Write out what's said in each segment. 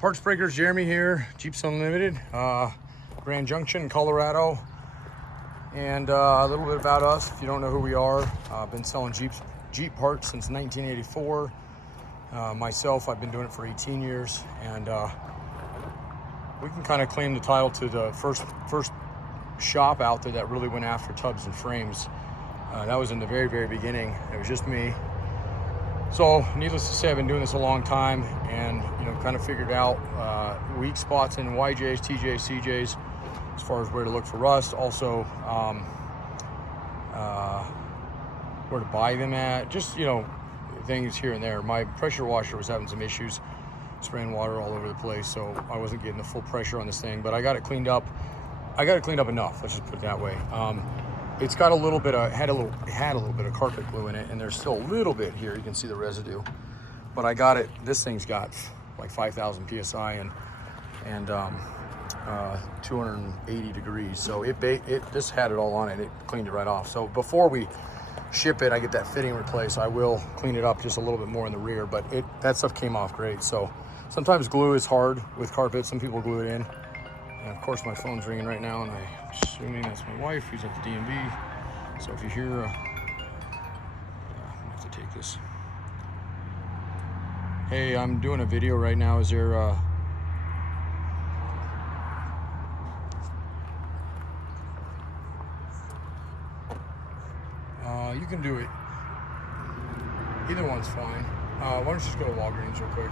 Parts Breakers, Jeremy here, Jeeps Unlimited, Grand Junction, Colorado. And a little bit about us, if you don't know who we are. I've been selling Jeep parts since 1984. Myself, I've been doing it for 18 years. And we can kind of claim the title to the first shop out there that really went after tubs and frames. That was in the very, very beginning. It was just me. So needless to say, I've been doing this a long time, and kind of figured out weak spots in YJs, TJs, CJs, as far as where to look for rust. Also, where to buy them at. Just things here and there. My pressure washer was having some issues, spraying water all over the place, so I wasn't getting the full pressure on this thing. But I got it cleaned up. I got it cleaned up enough. Let's just put it that way. It's got a little bit of, it had a little bit of carpet glue in it, and there's still a little bit here. You can see the residue, but I got it. This thing's got like 5,000 PSI and 280 degrees. So this had it all on it. It cleaned it right off. So before we ship it, I get that fitting replaced. I will clean it up just a little bit more in the rear, but that stuff came off great. So sometimes glue is hard with carpet. Some people glue it in. And of course, my phone's ringing right now, and I'm assuming that's my wife who's at the DMV. So if you hear, I'm gonna have to take this. Hey, I'm doing a video right now. Is there, you can do it. Either one's fine. Why don't you just go to Walgreens real quick?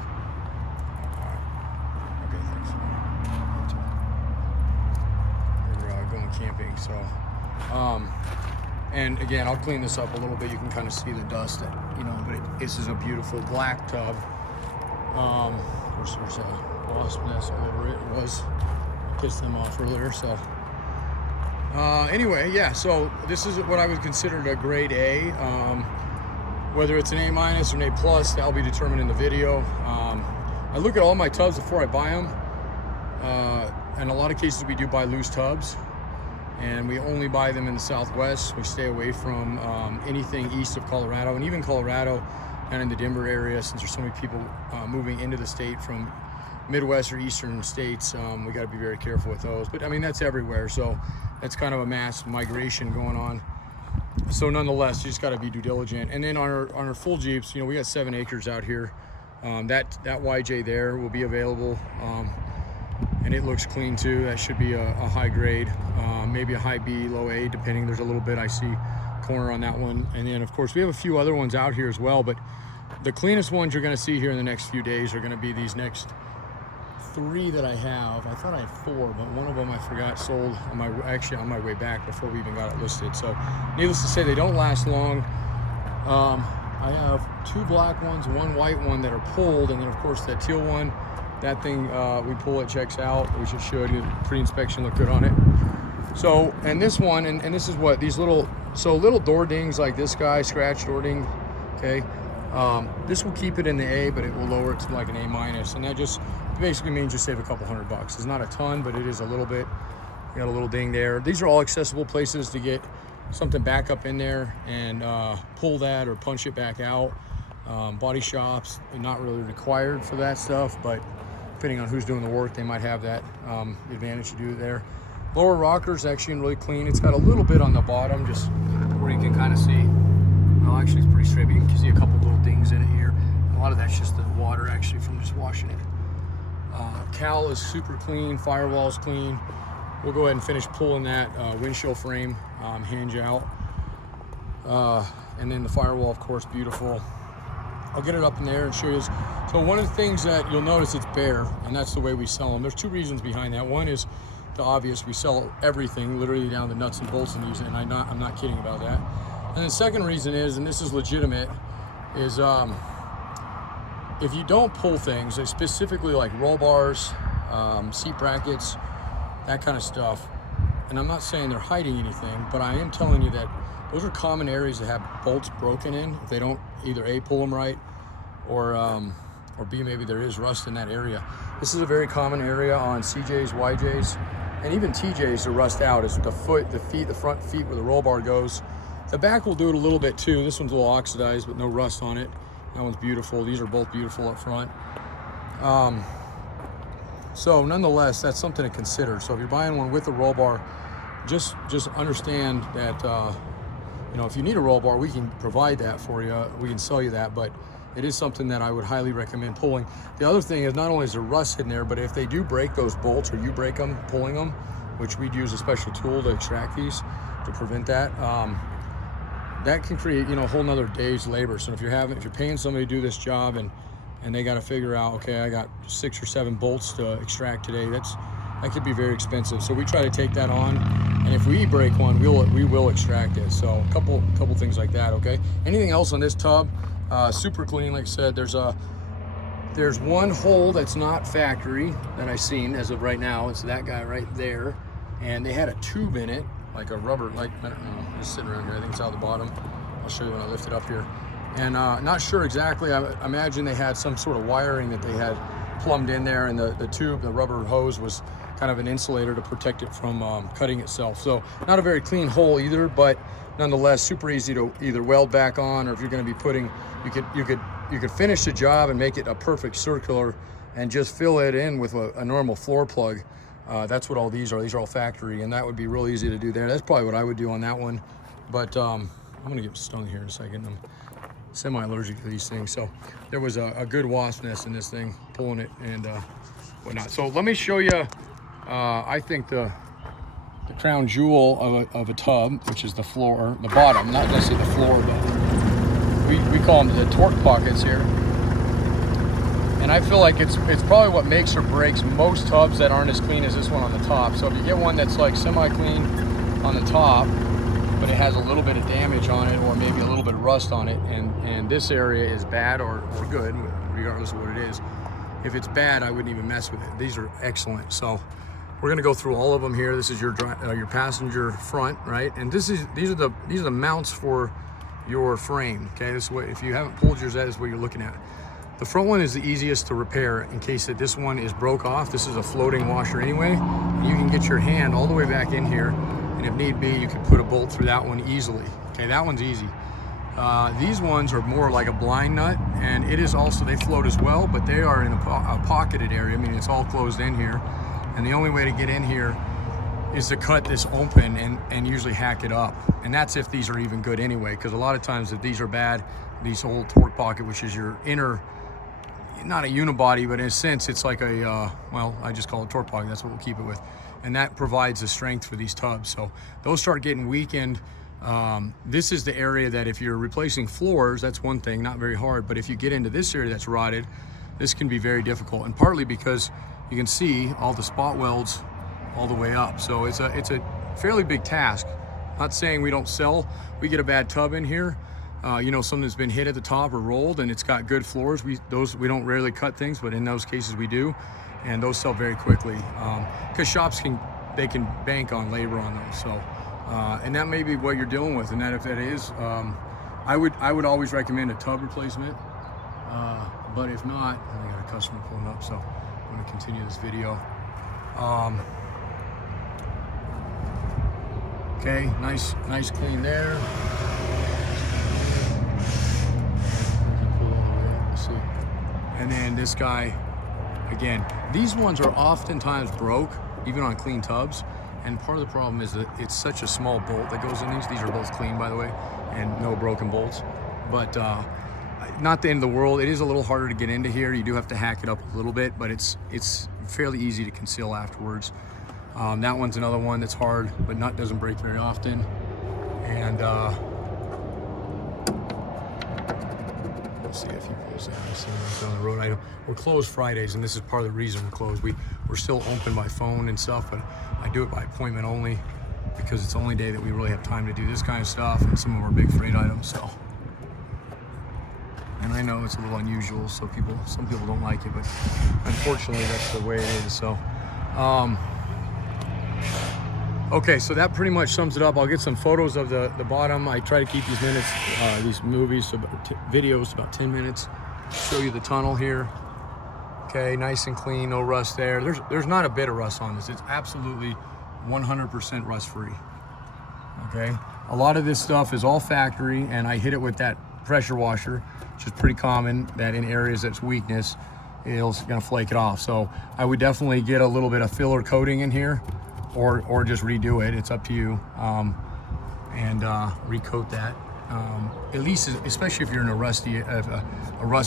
Okay, thanks. Going camping, so and again, I'll clean this up a little bit. You can kind of see the dust that but this is a beautiful black tub. Of course, there's a wasp nest all over it. It was, I pissed them off earlier. So anyway, yeah, so this is what I would consider a grade A. Whether it's an A- or an A+, that'll be determined in the video. I look at all my tubs before I buy them. In a lot of cases, we do buy loose tubs, and we only buy them in the Southwest. We stay away from anything east of Colorado, and even Colorado and in the Denver area, since there's so many people moving into the state from Midwest or Eastern states. We got to be very careful with those. But I mean, that's everywhere, so that's kind of a mass migration going on. So nonetheless, you just got to be due diligent. And then on our full Jeeps, we got 7 acres out here. That YJ there will be available. And it looks clean too. That should be a high grade, maybe a high B, low A, depending. There's a little bit I see corner on that one. And then of course we have a few other ones out here as well, but the cleanest ones you're gonna see here in the next few days are gonna be these next 3 that I have. I thought I had 4, but one of them I forgot sold on my way back before we even got it listed. So needless to say, they don't last long. I have 2 black ones, 1 white one that are pulled, and then of course that teal one. That thing, we pull it, checks out, which it should. Pre-inspection look good on it. So, and this one, and this is what these little door dings like this guy, scratch door ding, okay? This will keep it in the A, but it will lower it to like an A-, and that just basically means you save a couple $100. It's not a ton, but it is a little bit. You got a little ding there. These are all accessible places to get something back up in there and pull that or punch it back out. Body shops, not really required for that stuff, but depending on who's doing the work, they might have that advantage to do it there. Lower rocker's actually really clean. It's got a little bit on the bottom, just where you can kind of see. Well, actually, it's pretty straight, but you can see a couple little dings in it here. A lot of that's just the water, actually, from just washing it. Cowl is super clean. Firewall's clean. We'll go ahead and finish pulling that windshield frame hinge out. And then the firewall, of course, beautiful. I'll get it up in there and show you. So one of the things that you'll notice, it's bare, and that's the way we sell them. There's 2 reasons behind that. One is the obvious. We sell everything, literally down to nuts and bolts in these, and I'm not kidding about that. And the second reason is, and this is legitimate, is if you don't pull things, like specifically like roll bars, seat brackets, that kind of stuff, and I'm not saying they're hiding anything, but I am telling you that those are common areas that have bolts broken in. If they don't either A, pull them right, or B, maybe there is rust in that area. This is a very common area on CJs, YJs, and even TJs to rust out. Is the front feet where the roll bar goes. The back will do it a little bit too. This one's a little oxidized, but no rust on it. That one's beautiful. These are both beautiful up front. So nonetheless, that's something to consider. So if you're buying one with a roll bar, just understand that you know, if you need a roll bar, we can provide that for you. We can sell you that, but it is something that I would highly recommend pulling. The other thing is, not only is there rust in there, but if they do break those bolts, or you break them pulling them, which we'd use a special tool to extract these to prevent that, that can create, you know, a whole nother day's labor. So if you're paying somebody to do this job and they got to figure out, okay, I got 6 or 7 bolts to extract today, that could be very expensive. So we try to take that on, and if we break one, we will extract it. So a couple things like that. Okay. Anything else on this tub? Super clean. Like I said, there's one hole that's not factory that I've seen as of right now. It's that guy right there, and they had a tube in it, like a rubber, like, I don't know, just sitting around here. I think it's out the bottom. I'll show you when I lift it up here. And not sure exactly. I imagine they had some sort of wiring that they had plumbed in there, and the tube, the rubber hose, was kind of an insulator to protect it from cutting itself. So not a very clean hole either, but nonetheless super easy to either weld back on, or if you're going to be putting, you could finish the job and make it a perfect circular and just fill it in with a normal floor plug. That's what all these are. These are all factory, and that would be real easy to do there. That's probably what I would do on that one. But I'm going to get stung here in a second. I'm semi-allergic to these things. So there was a good wasp nest in this thing, pulling it and whatnot. So let me show you, I think the crown jewel of a tub, which is the floor, the bottom, not necessarily the floor, but we call them the torque pockets here. And I feel like it's probably what makes or breaks most tubs that aren't as clean as this one on the top. So if you get one that's like semi-clean on the top, but it has a little bit of damage on it, or maybe a little bit of rust on it, and this area is bad or good, regardless of what it is. If it's bad, I wouldn't even mess with it. These are excellent. So we're gonna go through all of them here. This is your passenger front, right? And these are the mounts for your frame. Okay, this is what, if you haven't pulled yours, that is what you're looking at. The front one is the easiest to repair in case that this one is broke off. This is a floating washer anyway. You can get your hand all the way back in here, and if need be, you can put a bolt through that one easily. Okay, that one's easy. These ones are more like a blind nut, and it is also, they float as well, but they are in a pocketed area. I mean, it's all closed in here, and the only way to get in here is to cut this open and usually hack it up. And that's if these are even good anyway, because a lot of times if these are bad, these old torque pocket, which is your inner, not a unibody, but in a sense, it's like a, well, I just call it torque pocket. That's what we'll keep it with. And that provides the strength for these tubs. So those start getting weakened. This is the area that if you're replacing floors, that's one thing, not very hard. But if you get into this area that's rotted, this can be very difficult. And partly because you can see all the spot welds all the way up. So it's a fairly big task. Not saying we don't sell. We get a bad tub in here, you know, something that's been hit at the top or rolled and it's got good floors. We don't rarely cut things, but in those cases we do. And those sell very quickly because shops can bank on labor on those. So and that may be what you're dealing with, and that if that is, I would always recommend a tub replacement. But if not, I got a customer pulling up, so I'm going to continue this video. Okay, nice clean there. Let's see. And then this guy. Again, these ones are oftentimes broke, even on clean tubs. And part of the problem is that it's such a small bolt that goes in these. These are both clean, by the way, and no broken bolts. But not the end of the world. It is a little harder to get into here. You do have to hack it up a little bit, but it's fairly easy to conceal afterwards. That one's another one that's hard, but doesn't break very often. And let's see if he pulls out. I see him down the road. We're closed Fridays, and this is part of the reason we're closed. We're still open by phone and stuff, but I do it by appointment only because it's the only day that we really have time to do this kind of stuff and some of our big freight items. So, and I know it's a little unusual, so some people don't like it, but unfortunately that's the way it is. So, okay, so that pretty much sums it up. I'll get some photos of the bottom. I try to keep these videos about 10 minutes. Show you the tunnel here. Okay, nice and clean, no rust there. There's not a bit of rust on this. It's absolutely 100% rust free. Okay, a lot of this stuff is all factory, and I hit it with that pressure washer, which is pretty common, that in areas that's weakness, it's gonna flake it off. So I would definitely get a little bit of filler coating in here, or just redo it. It's up to you, and recoat that. At least, especially if you're in a rust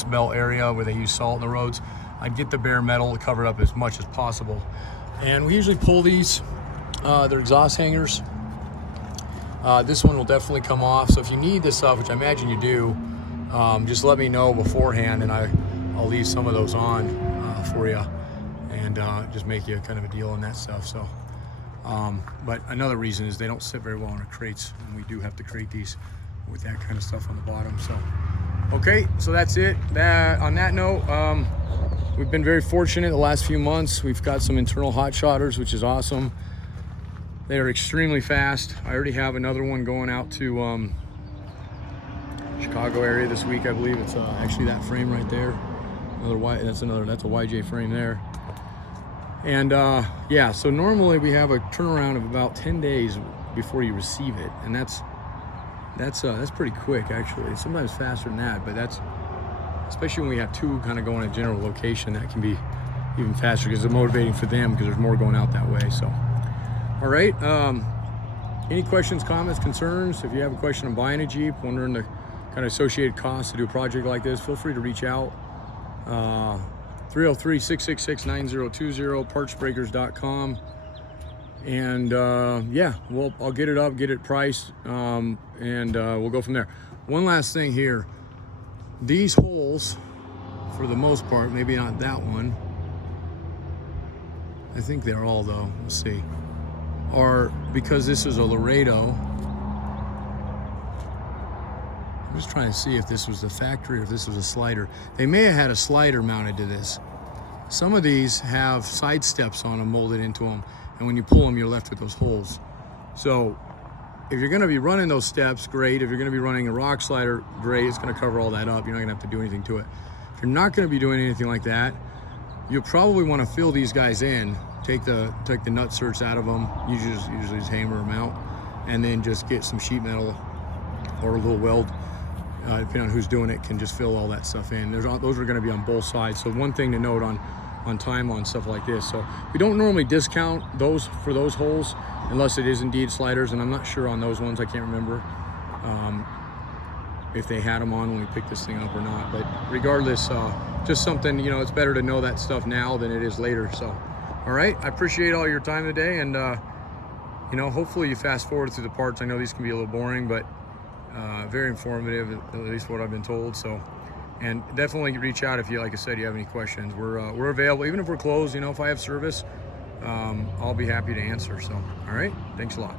belt area where they use salt in the roads, I'd get the bare metal to cover it up as much as possible. And we usually pull these, they're exhaust hangers. This one will definitely come off. So if you need this stuff, which I imagine you do, just let me know beforehand, and I'll leave some of those on for you, and just make you kind of a deal on that stuff. So, but another reason is they don't sit very well in our crates, and we do have to crate these with that kind of stuff on the bottom. So, okay, so that's it. On that note, we've been very fortunate the last few months. We've got some internal hot shotters, which is awesome. They are extremely fast. I already have another one going out to Chicago area this week, I believe. It's actually that frame right there. That's a YJ frame there. And yeah, so normally we have a turnaround of about 10 days before you receive it, and that's pretty quick actually. It's sometimes faster than that, but that's, especially when we have two kind of going in a general location, that can be even faster because it's motivating for them because there's more going out that way. So, all right. Any questions, comments, concerns? If you have a question on buying a Jeep, wondering the kind of associated costs to do a project like this, feel free to reach out. 303-666-9020, partsbreakers.com. And yeah, I'll get it up, get it priced, and we'll go from there. One last thing here. These holes, for the most part, maybe not that one, I think they're all though, let's see, are because this is a Laredo. I'm just trying to see if this was the factory or if this was a slider. They may have had a slider mounted to this. Some of these have side steps on them molded into them, and when you pull them, you're left with those holes. So if you're gonna be running those steps, great. If you're gonna be running a rock slider, great. It's gonna cover all that up. You're not gonna have to do anything to it. If you're not gonna be doing anything like that, you'll probably wanna fill these guys in, take the nut certs out of them, usually just hammer them out, and then just get some sheet metal or a little weld, depending on who's doing it, can just fill all that stuff in. Those are gonna be on both sides. So one thing to note on time on stuff like this. So we don't normally discount those for those holes unless it is indeed sliders, and I'm not sure on those ones. I can't remember if they had them on when we picked this thing up or not. But regardless, just something, you know, it's better to know that stuff now than it is later. So, all right, I appreciate all your time today, and you know, hopefully you fast forward through the parts. I know these can be a little boring, but very informative, at least what I've been told. So, and definitely reach out if you, like I said, you have any questions. We're available, even if we're closed. You know, if I have service, I'll be happy to answer. So, all right, thanks a lot.